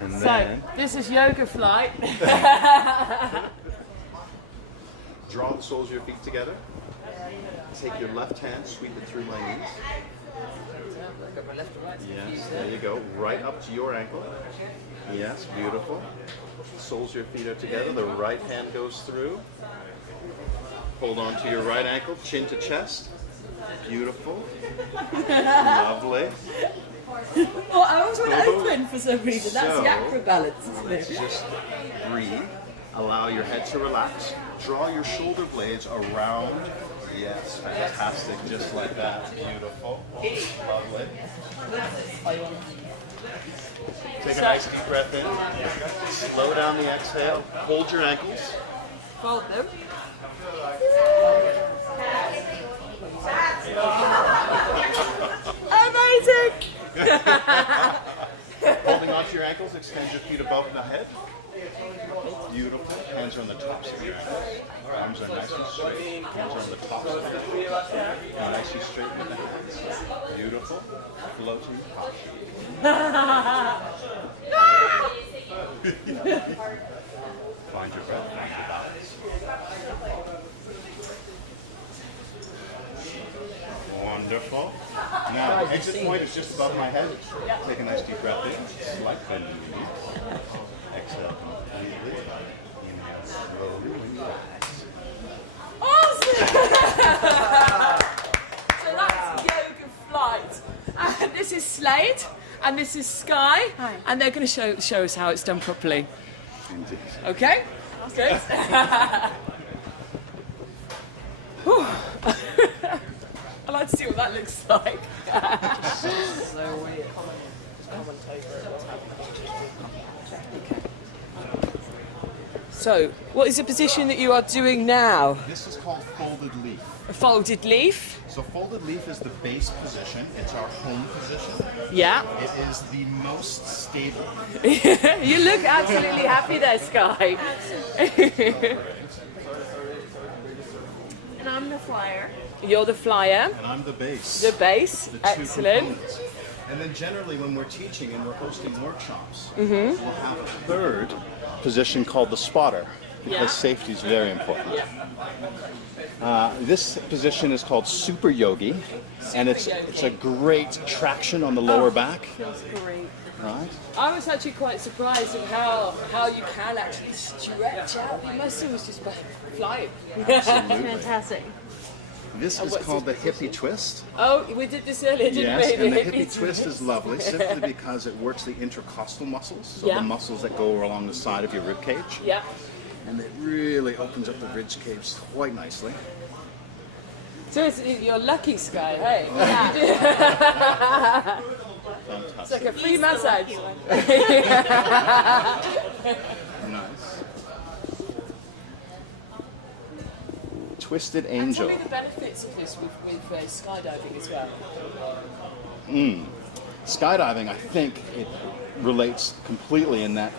And So, then this is yoga flight. draw the soles of your feet together. Take your left hand, sweep it through my knees. Yes, there you go. Right up to your ankle. Yes, beautiful. Soles of your feet are together. The right hand goes through. Hold on to your right ankle, chin to chest. Beautiful. Lovely. Well, I always went open for some reason. That's So, the acro balance, isn't Let's it? just breathe. Allow your head to relax. Draw your shoulder blades around. Yes, fantastic. Just like that. Beautiful. Lovely. Take a nice deep breath in. Slow down the exhale. Hold your ankles. Fold them. Amazing! Holding onto your ankles, extend your feet above the head. Beautiful. Hands are on the tops of your ankles. Arms are nice and straight. Hands are on the tops of the head. And nicely straight with the hands. Beautiful. Floating posture. Find your breath, find your balance. Wonderful. Now, the exit point is just above my head. Take a nice deep breath in. Slight bend in your knees. Exhale completely. Inhale slowly when you relax. Awesome! So that's yoga flight. And this is Slade, and this is Sky, and they're going to show us how it's done properly. Indeed. Okay? Good. Whew. I'd like to see what that looks like. So weird. So, what is the position that you are doing now? This is called folded leaf. A folded leaf? So folded leaf is the base position. It's our home position. Yeah. It is the most stable. You look absolutely happy there, Sky. And I'm the flyer. You're the flyer, And I'm the base. the base. The two Excellent. components. And then generally when we're teaching and we're hosting workshops, we'll have a third position called the spotter, because Yeah. safety is very important. Yeah. This position is called super yogi, and it's a great traction on the lower back, Feels great. right? I was actually quite surprised at how you can actually stretch out your muscles just by flying. Fantastic. This is what's called the this hippie twist. Oh, we did this earlier, didn't Yes, we? and the hippie twist is lovely simply because it works the intercostal muscles, so Yeah. the muscles that go along the side of your rib cage, Yeah. and it really opens up the rib cage quite nicely. So you're lucky, Sky, hey? It's Fantastic. like a free massage. Nice. Twisted Tell angel. me the benefits of this with skydiving as well. Skydiving, I think it relates completely in that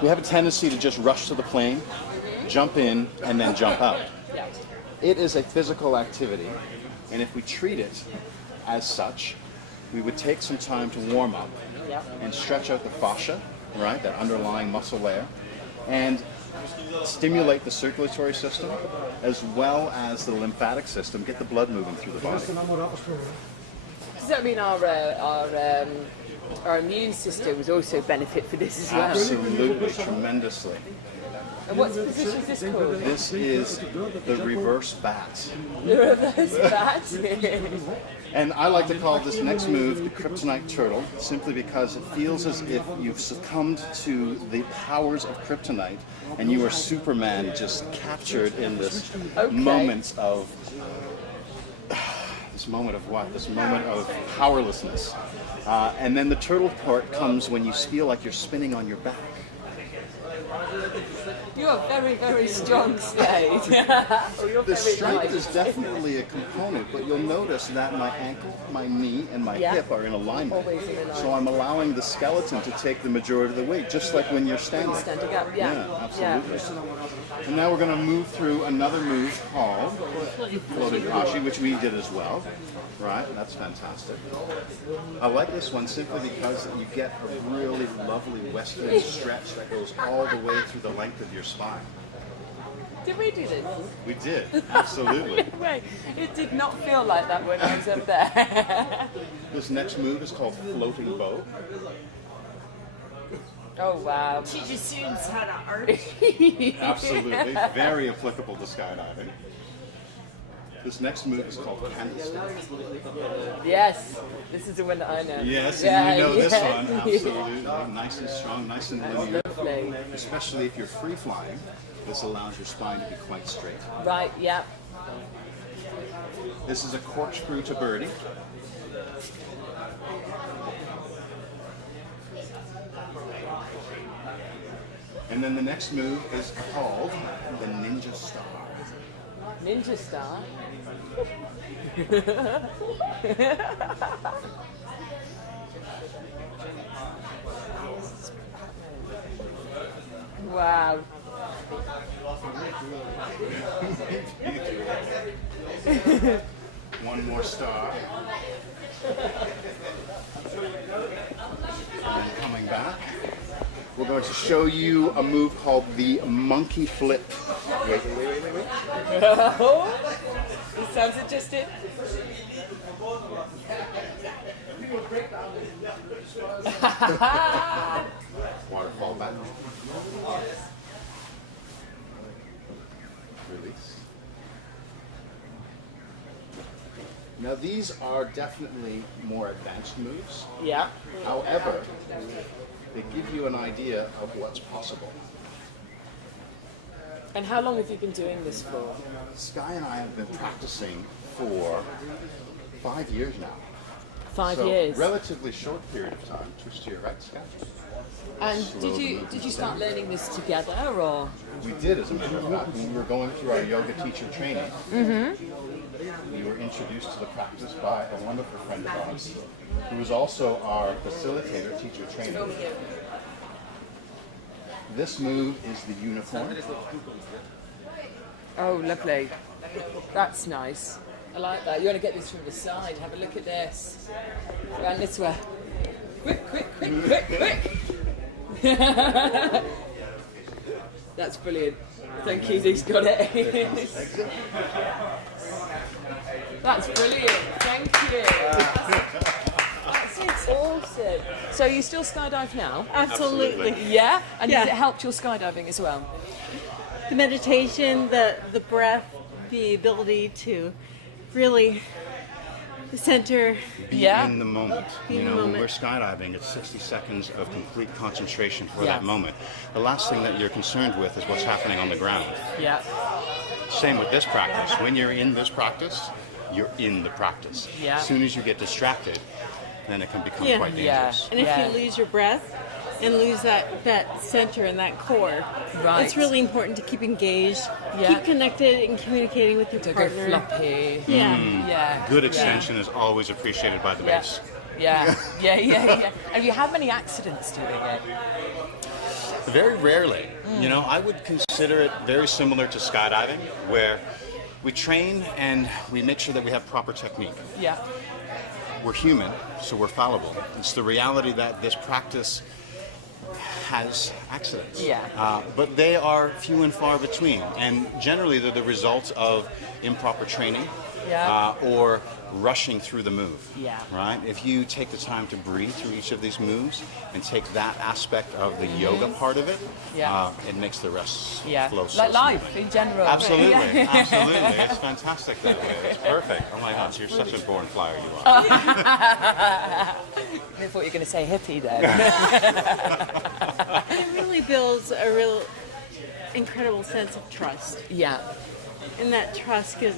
we have a tendency to just rush to the plane, jump in, and then jump out. Yeah. It is a physical activity, and if we treat it as such, we would take some time to warm up Yeah. and stretch out the fascia, right, that underlying muscle layer, and stimulate the circulatory system as well as the lymphatic system, get the blood moving through the body. Does that mean our immune system would also benefit for this as well? Absolutely, tremendously. And what position is this called? This is the reverse bat. The reverse bat. And I like to call this next move the kryptonite turtle, simply because it feels as if you've succumbed to the powers of kryptonite and you are Superman just captured in this moment of this moment of what? This moment of powerlessness. And then the turtle part comes when you feel like you're spinning on your back. You are very, very strong, Slade. Oh, you're The very strength light. is definitely a component, but you'll notice that my ankle, my knee, and my Yeah. hip are in alignment. Always in alignment. So I'm allowing the skeleton to take the majority of the weight, just like when you're standing. Standing up, yeah. Yeah, absolutely. And now we're going to move through another move called floating kashi, which we did as well. Right, that's fantastic. I like this one simply because you get a really lovely western stretch that goes all the way through the length of your spine. Did we do this? We did, absolutely. Wait, it did not feel like that when I was up there. This next move is called floating bow. Oh, wow. Teach your students how to arch. Absolutely, very applicable to skydiving. This next move is called candlestick. Yes, this is the one that I know. Yes, Yeah, and you know this yeah. one, absolutely. Nice and strong, nice and linear. Lovely. Especially if you're free flying, this allows your spine to be quite straight. Right, yeah. This is a corkscrew to birdie. And then the next move is called the Ninja Star. Ninja Star. Wow. One more star. And coming back, we're going to show you a move called the monkey flip. Wait. This sounds interesting. Waterfall back. Release. Now these are definitely more advanced moves. Yeah. However, they give you an idea of what's possible. And how long have you been doing this for? Sky and I have been practicing for 5 years now. 5 So, years. relatively short period of time. Twist to your right, Sky. And Slow did you start learning this together, or? We did, as a matter of fact. When we were going through our yoga teacher training, we were introduced to the practice by a wonderful friend of ours, who was also our facilitator, teacher trainer. This move is the unicorn. Oh, lovely. That's nice. I like that. You want to get this from the side. Have a look at this. Around this way. Quick. That's brilliant. Thank you, he's got it. That's brilliant. Thank you. That's awesome. So you still skydive now? Absolutely. Yeah? And Yeah. has it helped your skydiving as well? The meditation, the breath, the ability to really center. Be Yeah. in the moment. Be in You the know, when moment. we're skydiving, it's 60 seconds of complete concentration for Yes. that moment. The last thing that you're concerned with is what's happening on the ground. Yeah. Same with this practice. When you're in this practice, you're in the practice. Yeah. As soon as you get distracted, then it can become Yeah. quite Yeah. dangerous. And if Yeah. you lose your breath and lose that center and that core, Right. it's really important to keep engaged, Yeah. keep connected and communicating with your To go partner. floppy. Yeah. Yeah. Good extension is always appreciated by the Yeah. base. Yeah. Have you had many accidents doing it? Very rarely. You know, I would consider it very similar to skydiving, where we train and we make sure that we have proper technique. Yeah. We're human, so we're fallible. It's the reality that this practice has accidents. Yeah. But they are few and far between, and generally they're the result of improper training Yeah. or rushing through the move. Yeah. Right? If you take the time to breathe through each of these moves and take that aspect of the yoga part of it, Yeah. it makes the rest Yeah. flow so Like life smoothly. in general. Absolutely, Yeah. absolutely. It's fantastic that way. It's perfect. Oh my gosh, you're such a born flyer, you are. I thought you were going to say hippie then. It really builds a real incredible sense of trust. Yeah. And that trust gives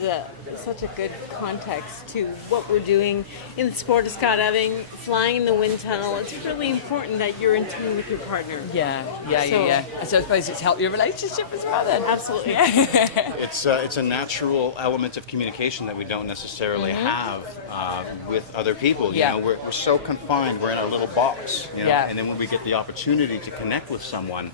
such a good context to what we're doing in the sport of skydiving, flying in the wind tunnel. It's really important that you're in tune with your partner. Yeah. And so I suppose it's helped your relationship as well then. Absolutely. It's a natural element of communication that we don't necessarily have with other people. You know, we're so confined. We're in our little box. You know? And then when we get the opportunity to connect with someone,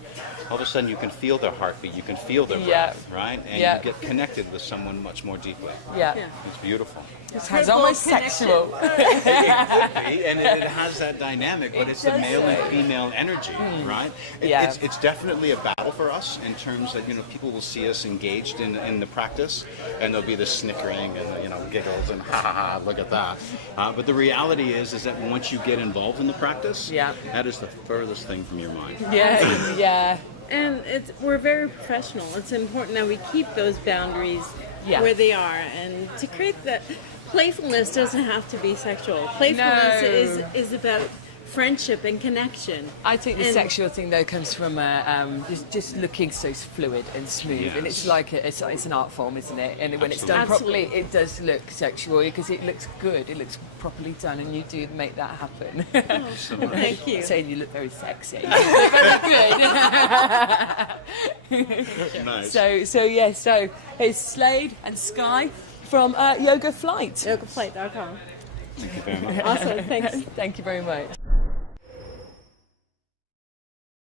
all of a sudden you can feel their heartbeat, you can feel their breath, right? And you get connected with someone much more deeply. It's beautiful. It sounds almost sexual. It could be, and it has that dynamic, but it's the male and female energy, right? It's definitely a battle for us in terms that, you know, people will see us engaged in the practice, and there'll be the snickering and, you know, giggles and ha ha ha, look at that. But the reality is that once you get involved in the practice, that is the furthest thing from your mind. And we're very professional. It's important that we keep those boundaries where they are, and to create that playfulness doesn't have to be sexual. Playfulness is about friendship and connection. I think the sexual thing though comes from just looking so fluid and smooth, and it's like it's an art form, isn't it? And when it's done properly, it does look sexual because it looks good. It looks properly done, and you do make that happen. Thank you. Saying you look very sexy. You look very good. Nice. So it's Slade and Sky from Yoga Flight. Yogaflight.com. Thank you very much. Awesome. Thanks. Thank you very much.